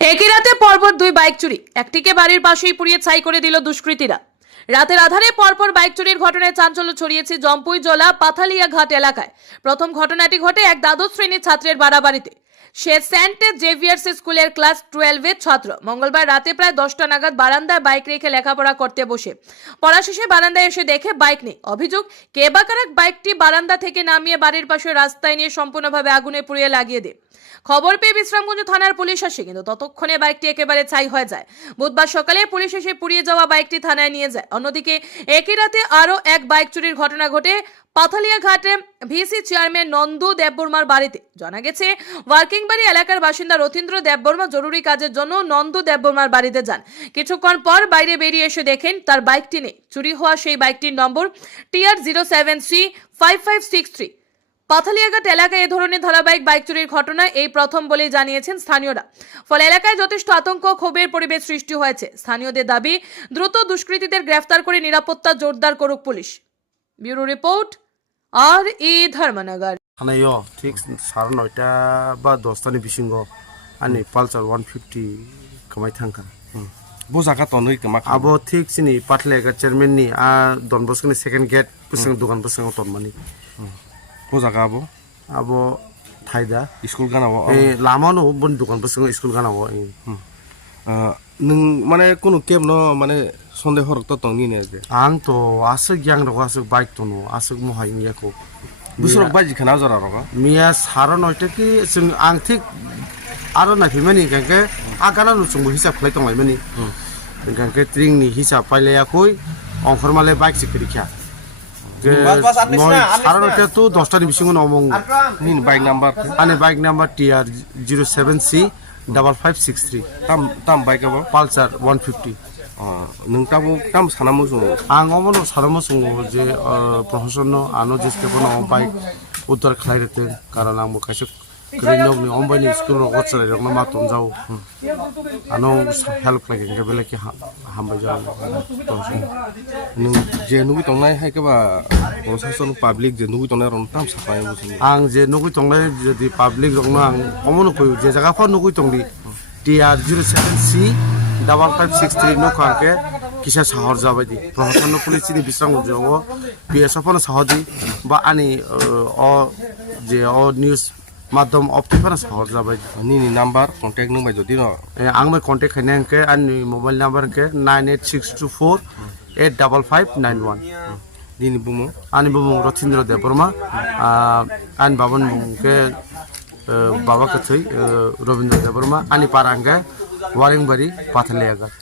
একই রাতে পরপর দুই বাইক চুরি। একটিকে বাড়ির পাশেই পুড়িয়ে ছাই করে দিল দুষ্কৃতীরা। রাতের আধারে পরপর বাইক চুরির ঘটনায় চাঞ্চল্য ছড়িয়েছে জম্পুই জলা পাথালিয়া ঘাট এলাকায়। প্রথম ঘটনাটি ঘটে এক দ্বাদশ শ্রেণির ছাত্রের বাড়াবাড়িতে। সে সেন্ট জেভিয়ার্স স্কুলের ক্লাস টুয়েলভের ছাত্র। মঙ্গলবার রাতে প্রায় দশটা নাগাদ বারান্দায় বাইক রেখে লেখাপড়া করতে বসে। পড়া শেষে বারান্দায় এসে দেখে বাইক নেই। অভিযোগ, কে বা কারা বাইকটি বারান্দা থেকে নামিয়ে বাড়ির পাশে রাস্তায় নিয়ে সম্পূর্ণভাবে আগুনে পুড়িয়ে লাগিয়ে দেয়। খবর পেয়ে বিশ্রামগঞ্জ থানার পুলিশ আসে, কিন্তু ততক্ষণে বাইকটি একেবারে ছাই হয়ে যায়। বুধবার সকালে পুলিশ এসে পুড়িয়ে যাওয়া বাইকটি থানায় নিয়ে যায়। অন্যদিকে, একই রাতে আরও এক বাইক চুরির ঘটনা ঘটে পাথালিয়া ঘাটে ভিসি চেয়ারম্যান নন্দু দেববর্মার বাড়িতে জানা গেছে ওয়ার্কিং বাড়ি এলাকার বাসিন্দা রথীন্দ্র দেববর্মা জরুরি কাজের জন্য নন্দু দেববর্মার বাড়িতে যান। কিছুক্ষণ পর বাইরে বেরিয়ে এসে দেখেন তার বাইকটি নেই। চুরি হওয়া সেই বাইকটির নম্বর TR zero seven three five five six three. Pathaliaghat এলাকায় এ ধরনের ধারাবাহিক বাইক চুরির ঘটনা এই প্রথম বলেই জানিয়েছেন স্থানীয়রা। ফলে এলাকায় যথেষ্ট আতঙ্ক ক্ষোভের পরিবেশ সৃষ্টি হয়েছে। স্থানীয়দের দাবি, দ্রুত দুষ্কৃতীদের গ্রেফতার করে নিরাপত্তা জোরদার করুক পুলিশ। ব্যুরো রিপোর্ট আর এ ধর্মনগর। আনাইও ঠিক সাড়ে নয়টা বা দশটানি বিশিঙ্গ আনি পালসার ওয়ান ফিফটি খামাই থাঙ্কা বোঝাকা তন আবো ঠিক চিনি পাটলেগা চেয়ারম্যাননি আর দনবস্কনি সেকেন্ড গেট বসং দোকান বসং তনমানি বোঝাকা আবো? আবো থাইদা। স্কুল গানাবো এই লামানো বন দোকান বসং স্কুল গানাবো নং মানে কোনো কেমন মানে সন্ধে হরক তো তংনি নে যে আং তো আসুক গ্যাং রক আসুক বাইক তো নো আসুক মহাই ইয়াকো বুসরক বাইজি খানা জরা রক মিয়া সারো নয়টা কি जों आं ঠিক আরও নাকি মানে গেঙ্গে আগানা নুচুমবো হিসাব খাই তংলাই মানে গেঙ্গে ট্রিংনি হিসাব পাইলায়াকই অংখরমালে বাইক সিকিরি খ্যা সাড়ে নটা তো দশটার বিশি নমঙ্গ নিন বাইক নাম্বার আনে bike number T R zero seven C double five six three তাম তাম bike Pulsar one fifty fifty नों ताबो ताम सानामो जो आं अमनो सारामो सङो जे प्रहसन आनो जेस्टेपनो बाइक उद्धार खालायरते कारण आंबो खायसे ग्रेनवनि अम्बाइनि स्कुल गचराय रंना मातम जाव आनो हेल्प लागे के बेले के हामबाय जाव नों जे नुगि तंनाय हाय केबा प्रशासन पाब्लिक जे नुगि तंनाय रन ताम साफाय बुसुन आं जे नुगै तंनाय जुदि पाब्लिक रंना आं अमनो कयो जे जागाफोर नुगै तंदि टि आर जिर' सेभेन सि double five six three নু কাকে কিসা সাহর যাবাদি প্রশাসন পুলিশ দি বিশ্রাম জঙ্গ বিএসএফন সাহদি বা আনি অ যে অ নিউজ মাধ্যম অপটিফান সাহর যাবাদি নিনি নাম্বার কন্ট্যাক্ট নুমাই যদি ন আং মাই কন্ট্যাক্ট খাইনাকে আনি mobile নাম্বারকে nine eight six two four eight double five nine one নিনি বুমু। আনি বুমু রথীন্দ্র দেববর্মা। আন বাবন বুমুকে বাবা কথই রবীন্দ্র দেববর্মা। আনি পারাঙ্গে। ওয়ারিংবাড়ি পাথালিয়াঘাট